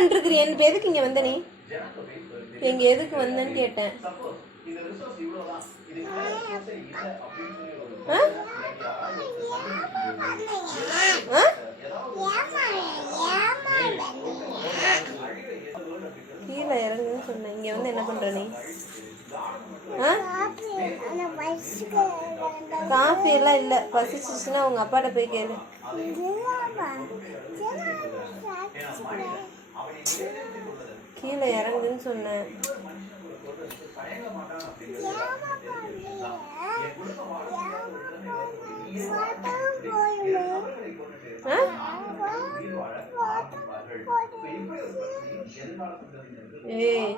பண்ணிருக்கிறிய? எதுக்கு இங்க வந்த? நீ எங்க எதுக்கு வந்தன்னு கேட்டேன். கீழே இறங்குன்னு சொன்னேன். இங்க வந்து என்ன பண்ற நீ? காஃபி எல்லாம் இல்ல. பசிச்சுச்சுன்னா உங்க அப்பாட்ட போய் கேளு. கீழே இறங்குன்னு சொன்னேன். ஏய்